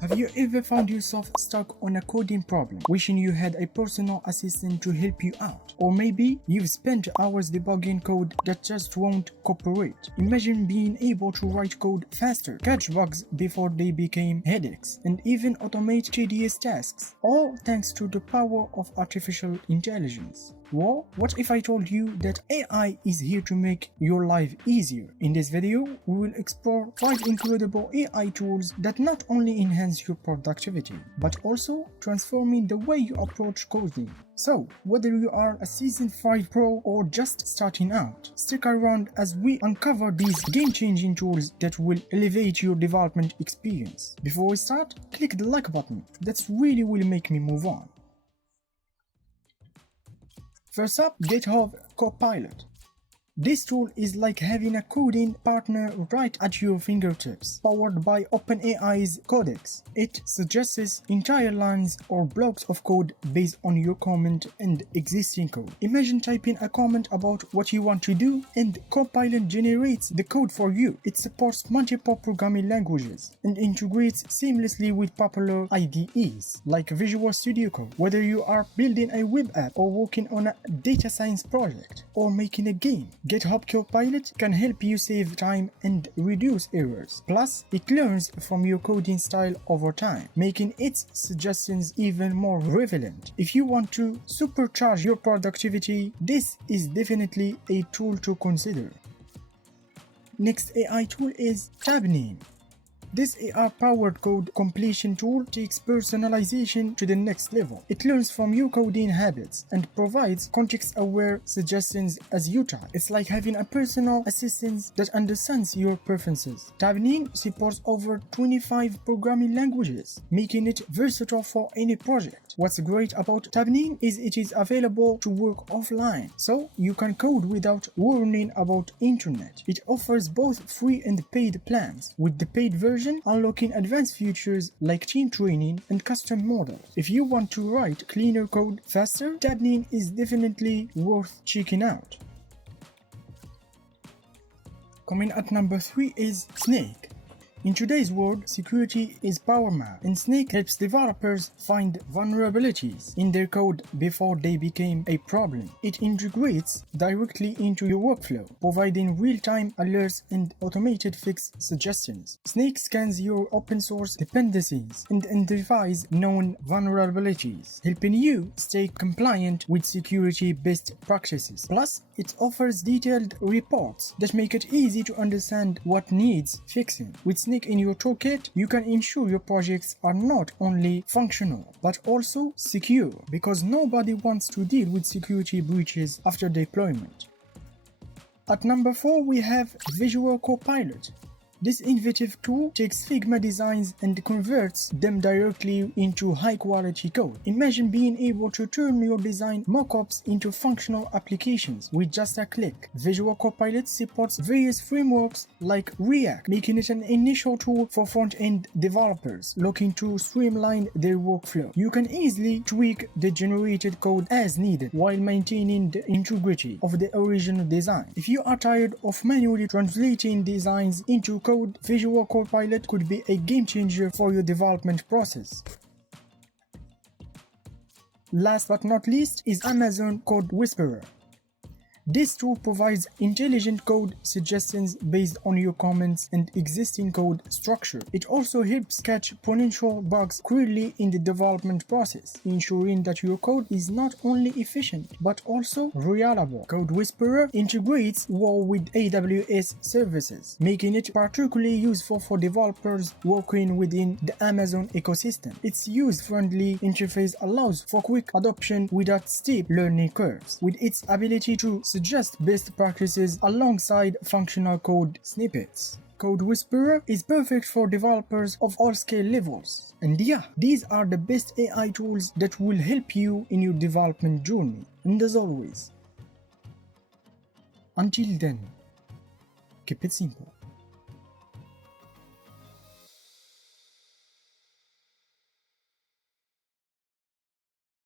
Have you ever found yourself stuck on a coding problem, wishing you had a personal assistant to help you out? Or maybe you've spent hours debugging code that just won't cooperate. Imagine being able to write code faster, catch bugs before they became headaches, and even automate tedious tasks, all thanks to the power of artificial intelligence. Well, what if I told you that AI is here to make your life easier? In this video, we will explore 5 incredible AI tools that not only enhance your productivity, but also transforming the way you approach coding. So, whether you are a seasoned 5 pro or just starting out, stick around as we uncover these game-changing tools that will elevate your development experience. Before we start, click the like button. That really will make me move on. First up, GitHub Copilot. This tool is like having a coding partner right at your fingertips, powered by OpenAI's Codex. It suggests entire lines or blocks of code based on your comment and existing code. Imagine typing a comment about what you want to do, and Copilot generates the code for you. It supports multiple programming languages and integrates seamlessly with popular IDEs like Visual Studio Code. Whether you are building a web app or working on a data science project or making a game, GitHub Copilot can help you save time and reduce errors. Plus, it learns from your coding style over time, making its suggestions even more relevant. If you want to supercharge your productivity, this is definitely a tool to consider. Next AI tool is TabName. This AI-powered code completion tool takes personalization to the next level. It learns from your coding habits and provides context-aware suggestions as you type. It's like having a personal assistant that understands your preferences. TabName supports over 25 programming languages, making it versatile for any project. What's great about TabName is it is available to work offline, so you can code without worrying about internet. It offers both free and paid plans, with the paid version unlocking advanced features like team training and custom models. If you want to write cleaner code faster, TabName is definitely worth checking out. Coming at number 3 is Snake. In today's world, security is paramount, and Snake helps developers find vulnerabilities in their code before they become a problem. It integrates directly into your workflow, providing real-time alerts and automated fix suggestions. Snake scans your open-source dependencies and identifies known vulnerabilities, helping you stay compliant with security best practices. Plus, it offers detailed reports that make it easy to understand what needs fixing. With Snake in your toolkit, you can ensure your projects are not only functional but also secure, because nobody wants to deal with security breaches after deployment. At number 4, we have Visual Copilot. This innovative tool takes Figma designs and converts them directly into high-quality code. Imagine being able to turn your design mockups into functional applications with just a click. Visual Copilot supports various frameworks like React, making it an initial tool for front-end developers looking to streamline their workflow. You can easily tweak the generated code as needed while maintaining the integrity of the original design. If you are tired of manually translating designs into code, Visual Copilot could be a game changer for your development process. Last but not least is Amazon Code Whisperer. This tool provides intelligent code suggestions based on your comments and existing code structure. It also helps catch potential bugs clearly in the development process, ensuring that your code is not only efficient but also reliable. Code Whisperer integrates well with AWS services, making it particularly useful for developers working within the Amazon ecosystem. Its user-friendly interface allows for quick adoption without steep learning curves. With its ability to suggest best practices alongside functional code snippets, Code Whisperer is perfect for developers of all skill levels. And yeah, these are the best AI tools that will help you in your development journey. And as always, until then, keep it simple.